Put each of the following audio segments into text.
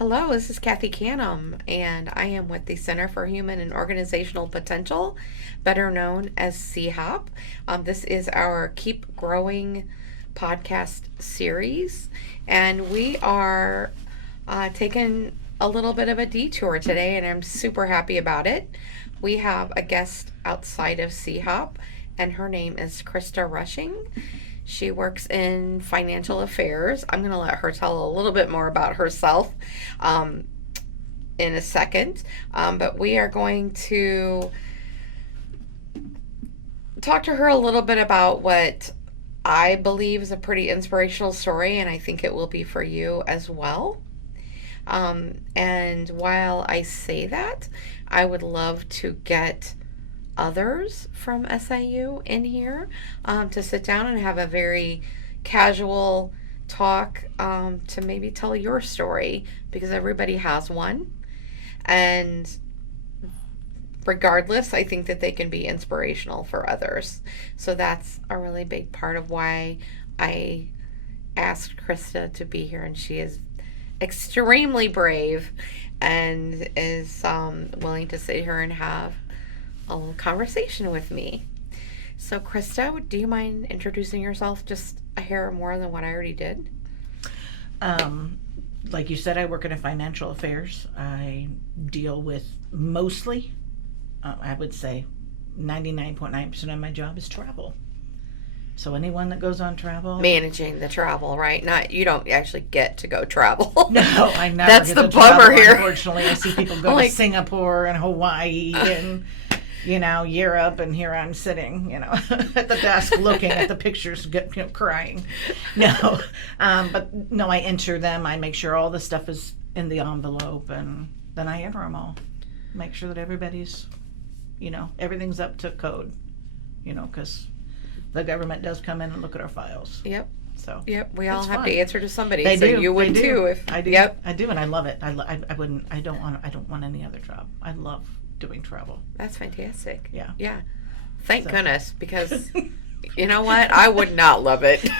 Hello, this is Cathy Canham, and I am with the Center for Human and Organizational Potential, better known as CHOP. This is our Keep Growing podcast series, and we are taking a little bit of a detour today, and I'm super happy about it. We have a guest outside of CHOP, and her name is Krista Rushing. She works in financial affairs. I'm going to let her tell a little bit more about herself in a second. But we are going to talk to her a little bit about what I believe is a pretty inspirational story, and I think it will be for you as well. And while I say that, I would love to get others from SIU in here to sit down and have a very casual talk to maybe tell your story, because everybody has one. And regardless, I think that they can be inspirational for others. So that's a really big part of why I asked Krista to be here, and she is extremely brave and is willing to sit here and have a little conversation with me. So Krista, do you mind introducing yourself just a hair more than what I already did? Like you said, I work in financial affairs. I deal with mostly, I would say 99.9% of my job is travel. So anyone that goes on travel, Managing the travel, right? Not, you don't actually get to go travel. No, I never That's get the to travel, bummer here. Unfortunately, I see people go to Singapore and Hawaii and Europe, and here I'm sitting, at the desk looking at the pictures, crying. No, but no, I enter them. I make sure all the stuff is in the envelope, and then I enter them all. Make sure that everybody's, everything's up to code, because the government does come in and look at our files. Yep. So. Yep. We all have fun. to answer to somebody. They so do. You would they too. do. If I do. Yep. I do, and I love it. I wouldn't. I don't want any other job. I love doing travel. That's fantastic. Yeah. Yeah. Thank goodness, because you know what? I would not love it.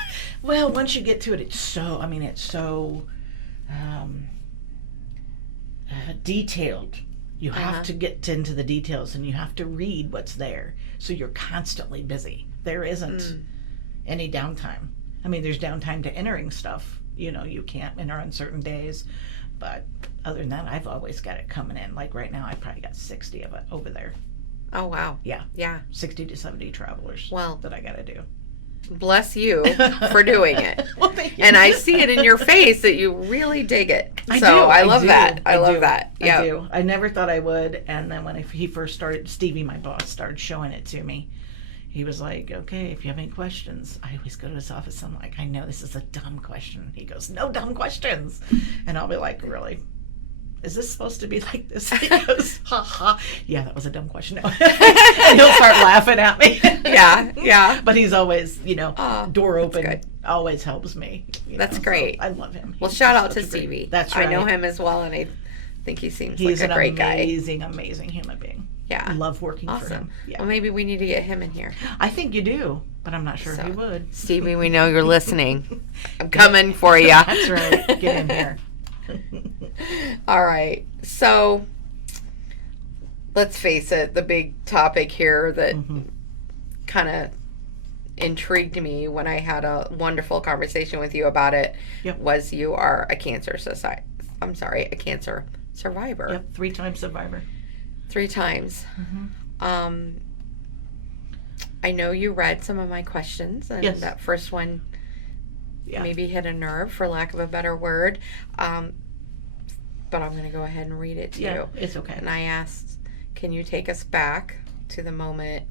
Well, once you get to it, it's so detailed. You have to get into the details, and you have to read what's there. So you're constantly busy. There isn't any downtime. I mean, there's downtime to entering stuff. You can't enter on certain days. But other than that, I've always got it coming in. Like right now, I probably got 60 of it over there. Oh, wow. Yeah. Yeah. 60 to 70 travelers that I got to do. Bless you for doing it. Well, thank you. And I see it in your face that you really dig it. I love that. I love that. Yeah. I do. I never thought I would. And then when he first started, Stevie, my boss, started showing it to me. He was like, okay, if you have any questions, I always go to his office. I'm like, I know this is a dumb question. He goes, no dumb questions. And I'll be like, really? Is this supposed to be like this? He goes, ha ha. Yeah, that was a dumb question. No. And he'll start laughing at me. Yeah. But he's always, door open. Good. Always helps me. That's great. So I love him. Well, shout out to Stevie. That's right. I know him as well, and I think he seems He's like a great guy. He's an amazing human being. Yeah. I love working awesome. for him. Yeah. Well, maybe we need to get him in here. I think you do, but I'm not sure if you would. Stevie, we know you're listening. I'm coming for you. That's right. Get in here. All right. So let's face it, the big topic here that kind of intrigued me when I had a wonderful conversation with you about it was you are a cancer survivor. Yep, 3-time survivor. 3 times. I know you read some of my questions, and that first one maybe hit a nerve, for lack of a better word. But I'm going to go ahead and read it to you. It's okay. And I asked, can you take us back to the moment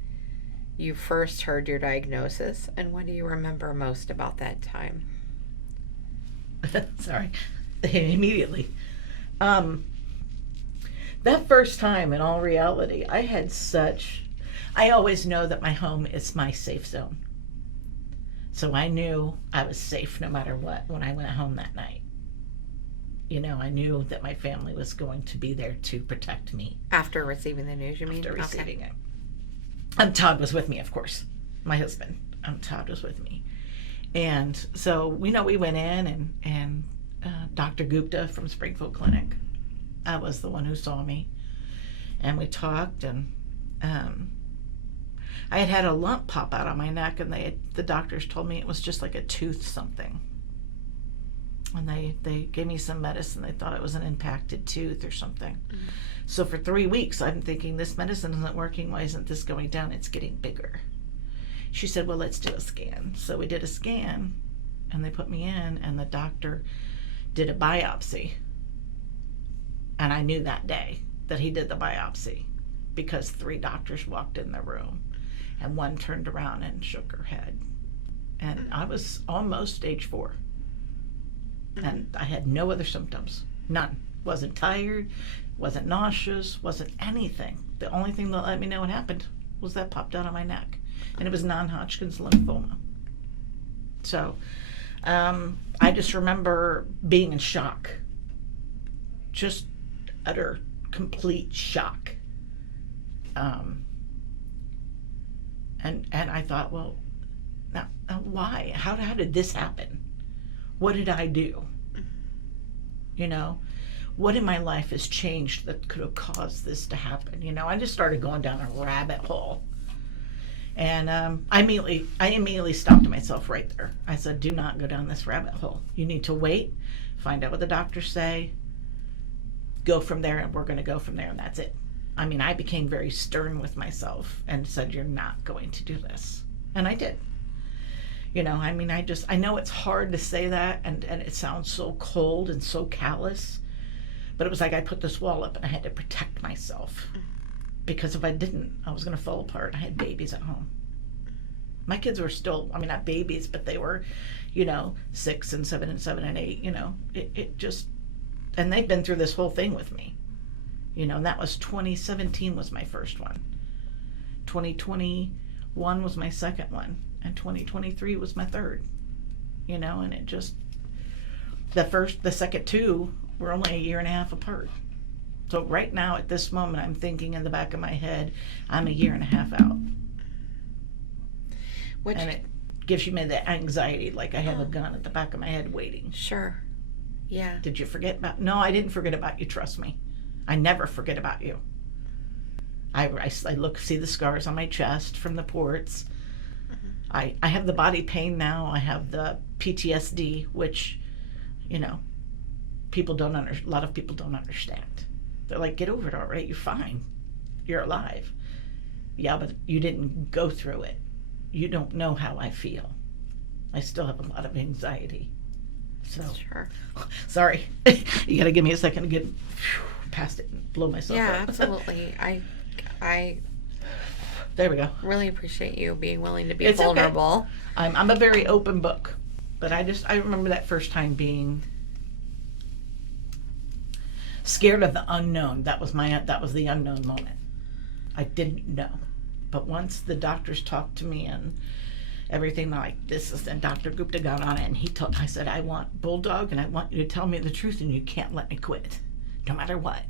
you first heard your diagnosis, and what do you remember most about that time? Sorry. Immediately. That first time, in all reality, I always know that my home is my safe zone. So I knew I was safe no matter what when I went home that night. I knew that my family was going to be there to protect me. After receiving the news, you mean? After receiving it. And Todd was with me, of course. My husband. Todd was with me. And so, we went in, and Dr. Gupta from Springfield Clinic was the one who saw me. And we talked, and I had a lump pop out on my neck, and the doctors told me it was just like a tooth something. And they gave me some medicine. They thought it was an impacted tooth or something. Mm-hmm. So for 3 weeks, I'm thinking, this medicine isn't working. Why isn't this going down? It's getting bigger. She said, well, let's do a scan. So we did a scan, and they put me in, and the doctor did a biopsy. And I knew that day that he did the biopsy because 3 doctors walked in the room, and one turned around and shook her head. And I was almost stage 4. And I had no other symptoms. None. Wasn't tired, wasn't nauseous, wasn't anything. The only thing that let me know what happened was that popped out on my neck. And it was non-Hodgkin's lymphoma. So I just remember being in shock. Just utter, complete shock. And I thought, well, now why? How did this happen? What did I do? You know, what in my life has changed that could have caused this to happen? You know, I just started going down a rabbit hole. And I immediately stopped myself right there. I said, do not go down this rabbit hole. You need to wait, find out what the doctors say, go from there, and we're going to go from there, and that's it. I mean, I became very stern with myself and said, you're not going to do this. And I did. You know, I mean, I know it's hard to say that, and it sounds so cold and so callous, but it was like I put this wall up and I had to protect myself, because if I didn't, I was going to fall apart. I had babies at home. My kids were still, I mean, not babies, but they were, you know, 6 and 7 and 7 and 8, you know, it just, and they've been through this whole thing with me, you know, and that was 2017 was my first one. 2021 was my second one. And 2023 was my third, you know, and it just, the second 2 were only 1.5 years apart. So right now at this moment, I'm thinking in the back of my head, I'm 1.5 years out. And it gives you the anxiety, like I have a gun at the back of my head waiting. Sure. Yeah. Did you forget about, no, I didn't forget about you, trust me. I never forget about you. I see the scars on my chest from the ports. I have the body pain now. I have the PTSD, which, you know, a lot of people don't understand. They're like, get over it already. You're fine. You're alive. Yeah, but you didn't go through it. You don't know how I feel. I still have a lot of anxiety. So, sure. Sorry. You got to give me a second to get past it and blow myself up. Yeah, absolutely. I There we go. Really appreciate you being willing to be vulnerable. Okay. I'm a very open book, but I remember that first time being scared of the unknown. That was the unknown moment. I didn't know, but once the doctors talked to me and everything like this, and Dr. Gupta got on it, and I said, I want Bulldog, and I want you to tell me the truth, and you can't let me quit, no matter what.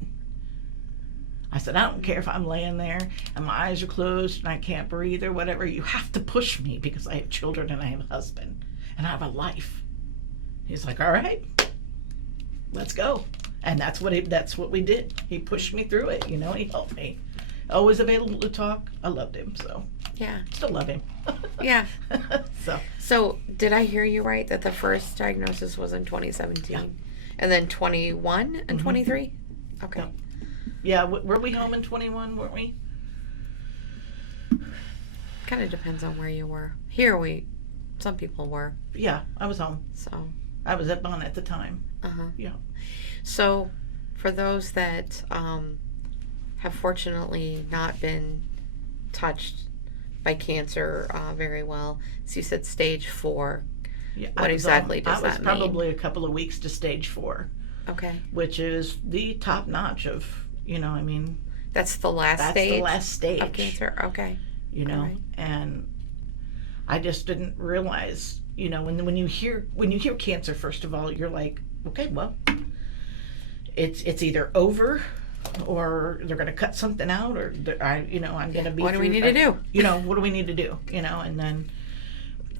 I said, I don't care if I'm laying there and my eyes are closed and I can't breathe or whatever. You have to push me because I have children and I have a husband and I have a life. He's like, all right, let's go. And that's what we did. He pushed me through it. You know, he helped me. Always available to talk. I loved him. So yeah, still love him. Yeah. So did I hear you right that the first diagnosis was in 2017, yeah. And then 21 and 23? Okay. Yeah. Yeah, were we home in 21, weren't we? Kind of depends on where you were. Some people were. Yeah, I was home. So. I was at Bonn at the time. Uh-huh. Yeah. So, for those that have fortunately not been touched by cancer very well, so you said stage 4. Yeah, what exactly does that mean? I was probably a couple of weeks to stage 4. Okay. Which is the top notch of, you know, I mean, that's the last stage? That's the last stage of cancer. Okay. You know, right. And I just didn't realize, you know, when you hear cancer, first of all, you're like, okay, well, it's either over, or they're going to cut something out, or I'm going to be. What do we need to do? You know, what do we need to do? You know, and then,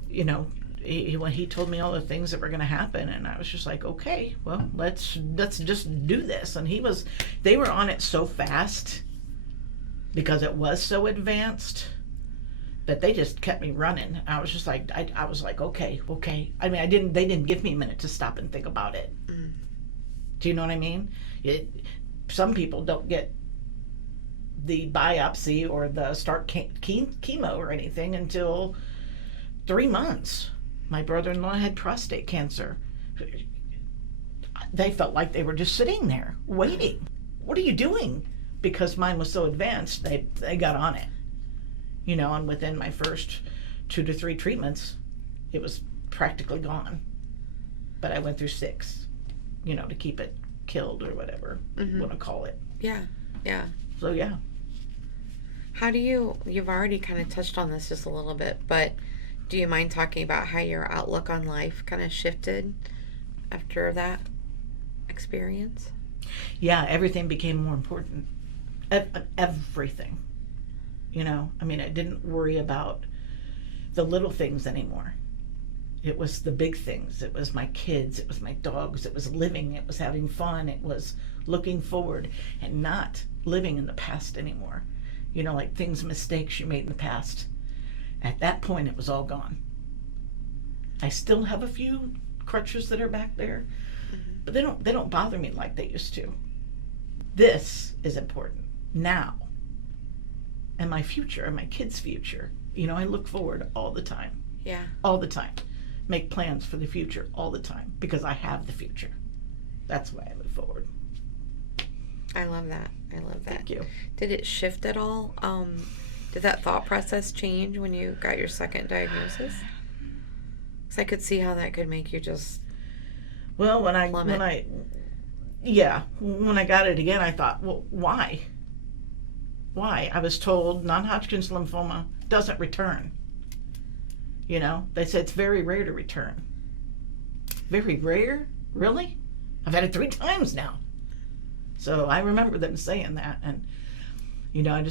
you know, when he told me all the things that were going to happen, and I was just like, okay, well, let's just do this. And they were on it so fast because it was so advanced that they just kept me running. I was just like, I was like, okay. I mean, they didn't give me a minute to stop and think about it. Mm. Do you know what I mean? Some people don't get the biopsy or the start chemo or anything until 3 months. My brother-in-law had prostate cancer. They felt like they were just sitting there waiting. What are you doing? Because mine was so advanced, they got on it. You know, and within my first 2 to 3 treatments, it was practically gone. But I went through 6, you know, to keep it killed or whatever you want to call it. Yeah, yeah. So, yeah. How do you've already kind of touched on this just a little bit, but do you mind talking about how your outlook on life kind of shifted after that experience? Yeah, everything became more important. Everything. You know, I mean, I didn't worry about the little things anymore. It was the big things. It was my kids. It was my dogs. It was living. It was having fun. It was looking forward and not living in the past anymore. You know, like mistakes you made in the past. At that point, it was all gone. I still have a few crutches that are back there, but they don't bother me like they used to. This is important now. And my future, and my kids' future. You know, I look forward all the time. Yeah. All the time. Make plans for the future all the time because I have the future. That's why I move forward. I love that. Thank you. Did it shift at all? Did that thought process change when you got your second diagnosis? Because I could see how that could make you just when I got it again, I thought, well, why? Why? I was told non-Hodgkin's lymphoma doesn't return. You know, they said it's very rare to return. Very rare? Really? I've had it 3 times now. So I remember them saying that, and you know, I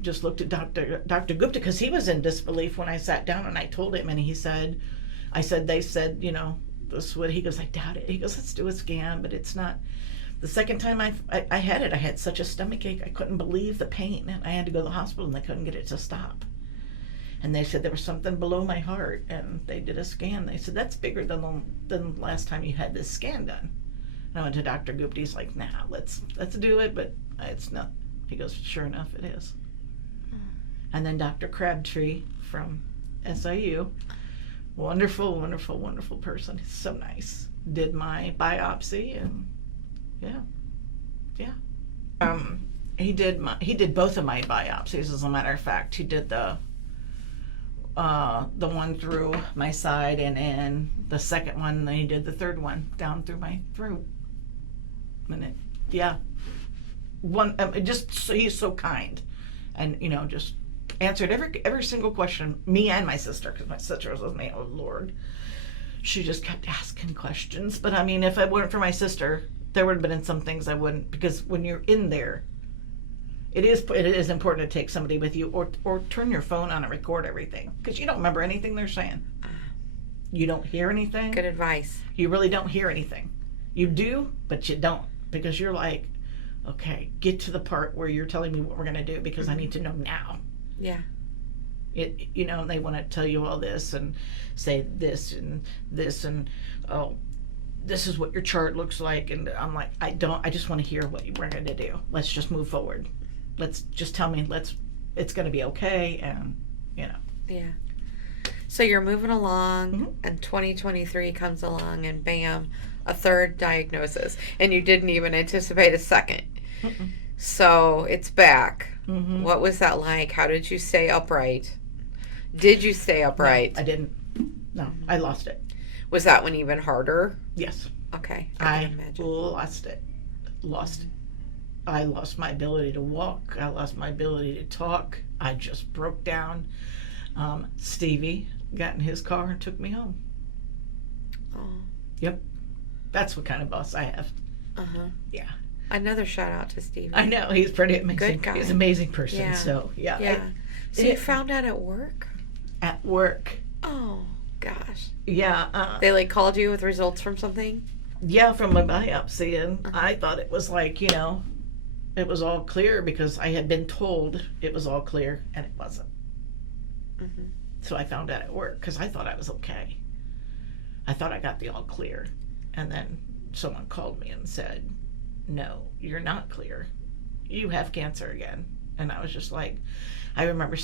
just looked at Dr. Gupta because he was in disbelief when I sat down and I told him, and they said, you know, this is what he goes, I doubt it. He goes, let's do a scan, but it's not. The second time I had it, I had such a stomach ache, I couldn't believe the pain, and I had to go to the hospital, and they couldn't get it to stop. And they said there was something below my heart, and they did a scan. They said, that's bigger than the last time you had this scan done. And I went to Dr. Gupta. He's like, nah, let's do it, but it's not. He goes, sure enough, it is. And then Dr. Crabtree from SIU, wonderful, wonderful, wonderful person. He's so nice. Did my biopsy, and yeah. He did both of my biopsies. As a matter of fact, he did the one through my side, and then the second one, then he did the third one down through my throat. And he's so kind, and you know, just answered every single question. Me and my sister, because my sister was with me. Oh Lord, she just kept asking questions. But I mean, if it weren't for my sister, there would have been some things I wouldn't, because when you're in there, it is important to take somebody with you, or turn your phone on and record everything, because you don't remember anything they're saying. You don't hear anything. Good advice. You really don't hear anything. You do, but you don't, because you're like, okay, get to the part where you're telling me what we're going to do, because I need to know now. Yeah. You know, they want to tell you all this and say this and this, and oh, this is what your chart looks like, and I'm like, I just want to hear what we're going to do. Let's just move forward. Let's just tell me, it's going to be okay, and you know. Yeah. So you're moving along, and 2023 comes along, and bam, a third diagnosis, and you didn't even anticipate a second. So it's back. What was that like? How did you stay upright? Did you stay upright? No, I didn't. No, I lost it. Was that one even harder? Yes. Okay. I can imagine. Lost it. I lost my ability to walk. I lost my ability to talk. I just broke down. Stevie got in his car and took me home. Oh. Yep. That's what kind of boss I have. Yeah. Another shout out to Stevie. I know, he's pretty amazing. Good guy. He's an amazing person. Yeah. So yeah. Yeah. So you found out at work? At work. Oh. gosh. Yeah. They like called you with results from something? Yeah, from my biopsy, and I thought it was like, it was all clear because I had been told it was all clear, and it wasn't. Mm-hmm. So I found out at work because I thought I was okay. I thought I got the all clear, and then someone called me and said, "No, you're not clear. You have cancer again." And I was just like, I remember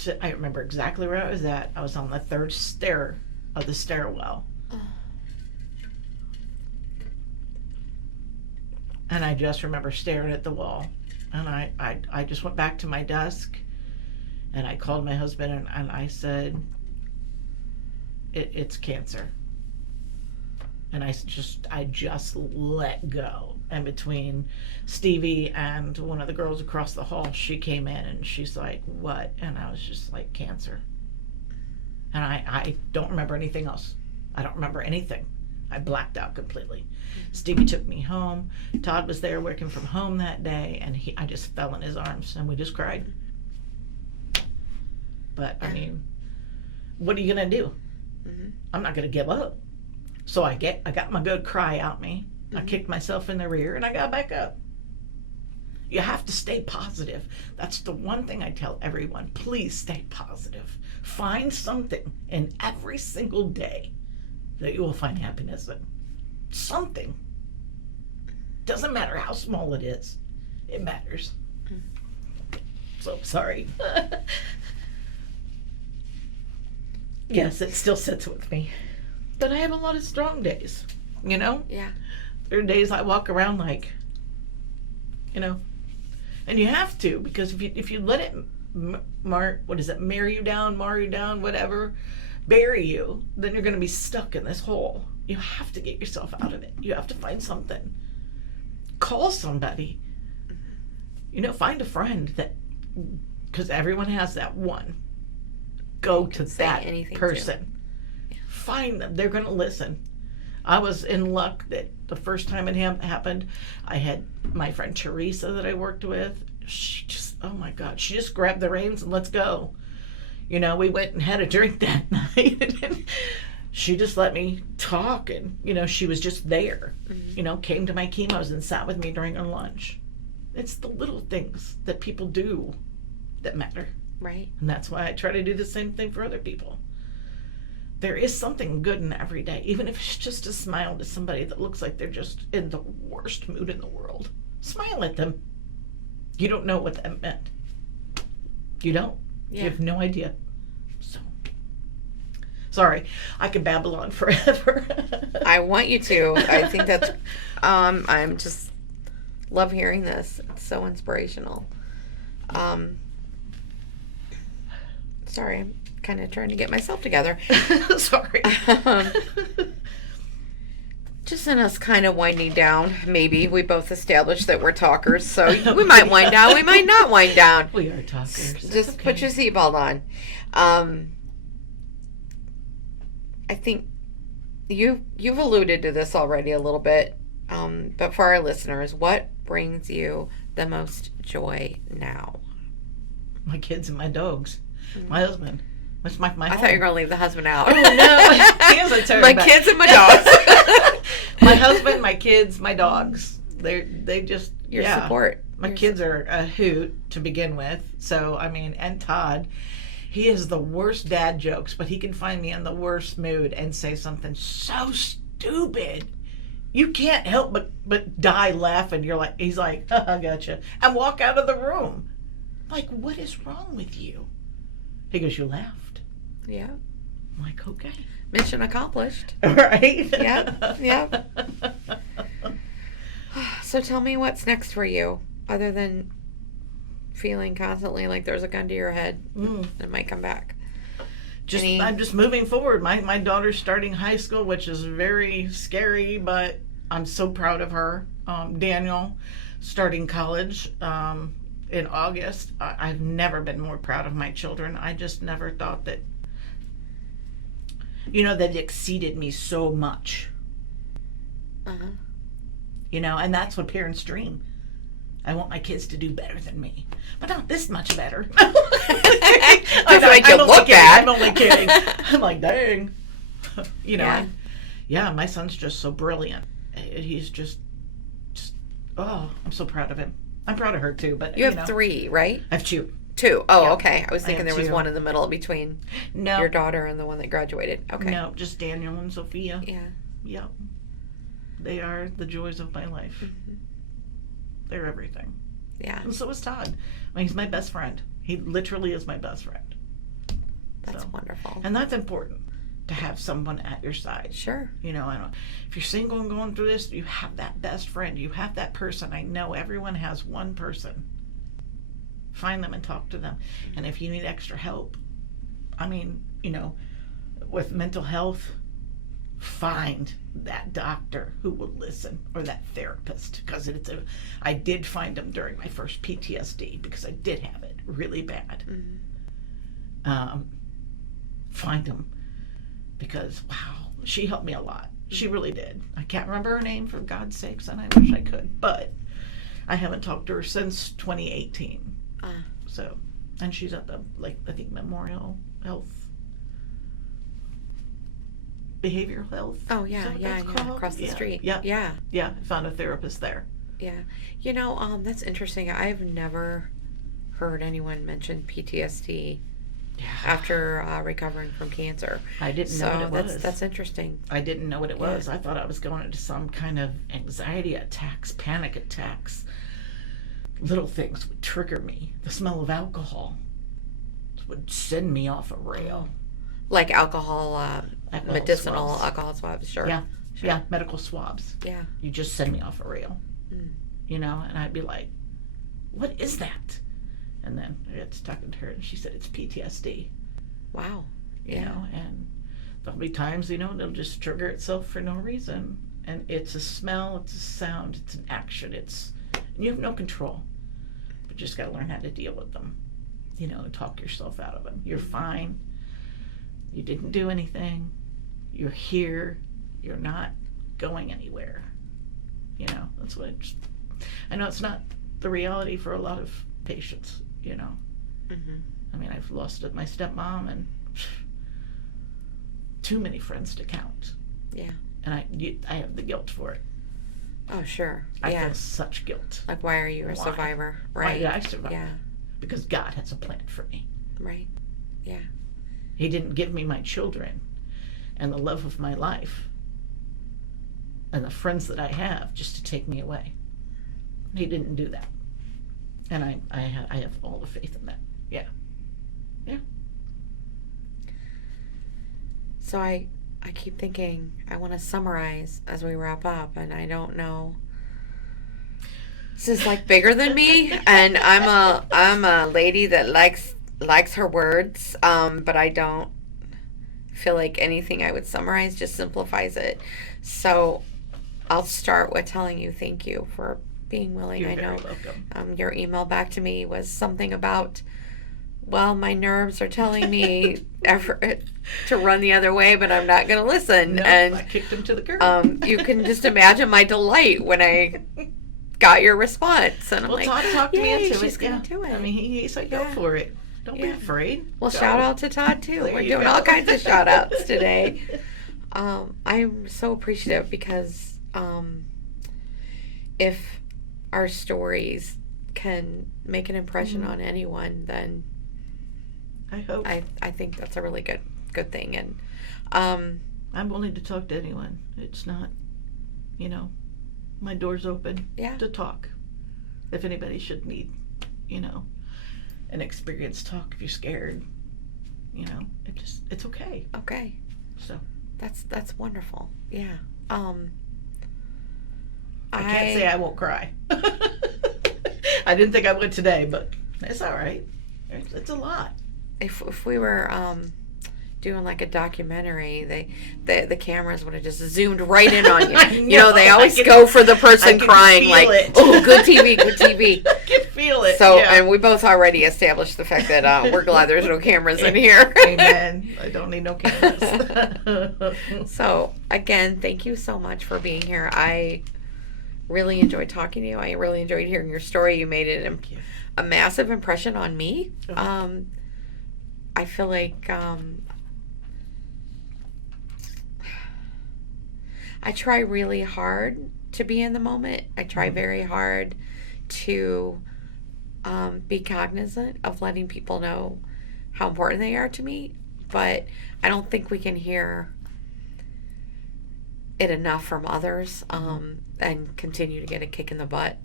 exactly where I was at. I was on the third stair of the stairwell. Oh. And I just remember staring at the wall. And I just went back to my desk, and I called my husband, and I said, it's cancer. And I just let go. And between Stevie and one of the girls across the hall, she came in and she's like, "What?" And I was just like, "Cancer." And I don't remember anything else. I don't remember anything. I blacked out completely. Stevie took me home. Todd was there working from home that day, and I just fell in his arms and we just cried. But I mean, what are you gonna do? Mm-hmm. I'm not gonna give up. So I got my good cry out me. I kicked myself in the rear and I got back up. You have to stay positive. That's the one thing I tell everyone. Please stay positive. Find something in every single day that you will find happiness in. Something. Doesn't matter how small it is. It matters. So sorry. Yes, it still sits with me. But I have a lot of strong days, Yeah. There are days I walk around like, and you have to, because if you let it marry you down, whatever, bury you, then you're going to be stuck in this hole. You have to get yourself out of it. You have to find something. Call somebody. Find a friend because everyone has that one. Go to that person. Find them. They're going to listen. I was in luck that the first time it happened, I had my friend Teresa that I worked with. She just, oh my God, she just grabbed the reins and let's go. We went and had a drink that night. And she just let me talk, and, she was just there. Mm-hmm. Came to my chemos and sat with me during her lunch. It's the little things that people do that matter. Right. And that's why I try to do the same thing for other people. There is something good in every day, even if it's just a smile to somebody that looks like they're just in the worst mood in the world. Smile at them. You don't know what that meant. You don't. Yeah. You have no idea. So, sorry, I could babble on forever. I want you to. I think that's, I'm just love hearing this. It's so inspirational. Sorry, I'm kind of trying to get myself together. Sorry. Just in us kind of winding down, maybe. We both established that we're talkers, so we might wind down, we might not wind down. We are talkers. Just okay. Put your seatbelt on. I think you've alluded to this already a little bit, but for our listeners, what brings you the most joy now? My kids and my dogs. My husband. That's my I thought you were going to leave the husband out. Oh, no. My kids and my dogs. My husband, my kids, my dogs. They just, Your support. My kids are a hoot to begin with. So, and Todd, he has the worst dad jokes, but he can find me in the worst mood and say something so stupid. You can't help but die laughing. He's like, I gotcha. And walk out of the room. Like, what is wrong with you? He goes, you laughed. Yeah. I'm like, okay. Mission accomplished. Right? Yeah. So tell me what's next for you, other than feeling constantly like there's a gun to your head and it might come back. I'm just moving forward. My daughter's starting high school, which is very scary, but I'm so proud of her. Daniel starting college in August. I've never been more proud of my children. I just never thought that, that exceeded me so much. And that's what parents dream. I want my kids to do better than me, but not this much better. Doesn't make you look bad. I'm only kidding. I'm like, dang. you know. Yeah. Yeah, my son's just so brilliant. He's just oh, I'm so proud of him. I'm proud of her too, but You have 3, right? I have 2. 2. Oh, Yeah. okay. I was thinking have there was 2. one in the middle between No. your daughter and the one that graduated. Okay. No, just Daniel and Sophia. Yeah. Yep. They are the joys of my life. Mm-hmm. They're everything. Yeah. And so is Todd. I mean, he's my best friend. He literally is my best friend. That's So. wonderful. And that's important, to have someone at your side. Sure. You know, if you're single and going through this, you have that best friend. You have that person. I know everyone has one person. Find them and talk to them. And if you need extra help, I mean, you know, with mental health, find that doctor who will listen, or that therapist, because I did find them during my first PTSD, because I did have it really bad. Mm-hmm. Find them, because wow, she helped me a lot. She really did. I can't remember her name, for God's sakes, and I wish I could, but I haven't talked to her since 2018. So, and she's at the, I think, Memorial Health, Behavioral Health. Oh, yeah, yeah, across the street. Yeah. Yeah. I found a therapist there. Yeah. You know, that's interesting. I've never heard anyone mention PTSD after recovering from cancer. I didn't know what it was. That's interesting. I didn't know what it was. I thought I was going into some kind of anxiety attacks, panic attacks. Little things would trigger me. The smell of alcohol would send me off a rail. Like alcohol medicinal swabs. alcohol swabs, sure. Yeah, sure. Yeah, medical swabs. Yeah. You just send me off a rail. You know, and I'd be like, what is that? And then I got to talking to her, and she said it's PTSD. Wow. You know, and there'll be times, you know, it'll just trigger itself for no reason. And it's a smell, it's a sound, it's an action, you have no control. But you just got to learn how to deal with them. You know, and talk yourself out of them. You're fine. You didn't do anything. You're here. You're not going anywhere. You know, that's what I know it's not the reality for a lot of patients, you know. I mean, I've lost my stepmom and too many friends to count. Yeah. And I have the guilt for it. Oh, sure. I feel such guilt. Like, why are you a survivor? Right. Why did I survive? Yeah. Because God has a plan for me. Right. Yeah. He didn't give me my children and the love of my life and the friends that I have just to take me away. He didn't do that. And I have all the faith in that. Yeah. Yeah. So I keep thinking I want to summarize as we wrap up, and I don't know. This is like bigger than me, and I'm a lady that likes her words, but I don't feel like anything I would summarize just simplifies it. So I'll start with telling you thank you for being willing. You're I know very welcome. Your email back to me was something about, well, my nerves are telling me to run the other way, but I'm not going to listen. No, and I kicked him to the curb. You can just imagine my delight when I got your response. And I'm like, Todd talked me into it. She's going to do it. I mean, he said, go for it. Don't be afraid. Well, go. shout out to Todd, too. There We're you doing go. all kinds of shout outs today. I'm so appreciative because if our stories can make an impression on anyone, then I hope. I think that's a really good thing. And I'm willing to talk to anyone. It's not, you know, my door's open to talk. If anybody should need, you know, an experienced talk, if you're scared, you know, it's okay. Okay. So that's wonderful. Yeah. I can't say I won't cry. I didn't think I would today, but it's all right. It's a lot. If we were doing like a documentary, the cameras would have just zoomed right in on you. You know, they always go for the person crying, like, oh, good TV, good TV. I can feel it. So, and we both already established the fact that we're glad there's no cameras in here. Amen. I don't need no cameras. So, again, thank you so much for being here. I really enjoyed talking to you. I really enjoyed hearing your story. You made a massive impression on me. I feel like I try really hard to be in the moment. I try very hard to be cognizant of letting people know how important they are to me, but I don't think we can hear it enough from others, and continue to get a kick in the butt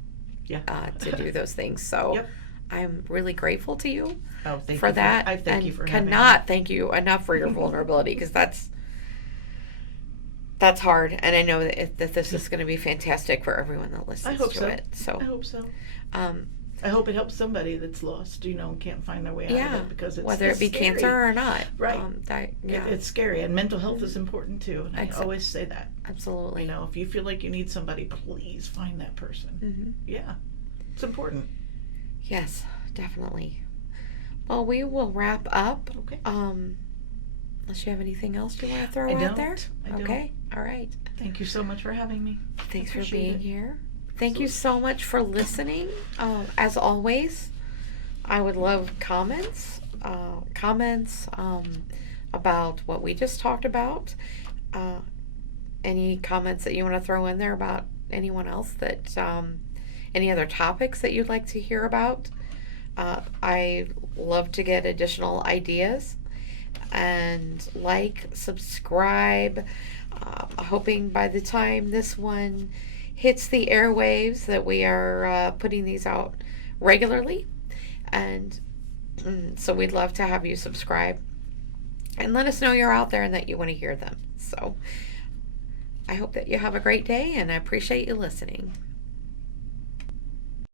to do those things. So Yep. I'm really grateful to you Thank for you that. I thank and you for having cannot thank you enough for your vulnerability, because that's hard, and I know that this is going to be fantastic for everyone that listens to it. So I hope so. um, I hope it helps somebody that's lost, and can't find their way out of it, because it's whether it be scary. cancer or not. Right. It's scary, and mental health is important too. And I always say that. Absolutely. If you feel like you need somebody, please find that person. Yeah, it's important. Yes, definitely. Well, we will wrap up. Okay. Unless you have anything else you want to throw I out there? don't. Okay. All right. Thank you so much for having me. Thanks for Appreciate being it. here. Thank you so much for listening. As always, I would love comments about what we just talked about. Any comments that you want to throw in there about anyone else that, any other topics that you'd like to hear about. I love to get additional ideas, and subscribe. Hoping by the time this one hits the airwaves that we are putting these out regularly, and so we'd love to have you subscribe and let us know you're out there and that you want to hear them. So I hope that you have a great day, and I appreciate you listening.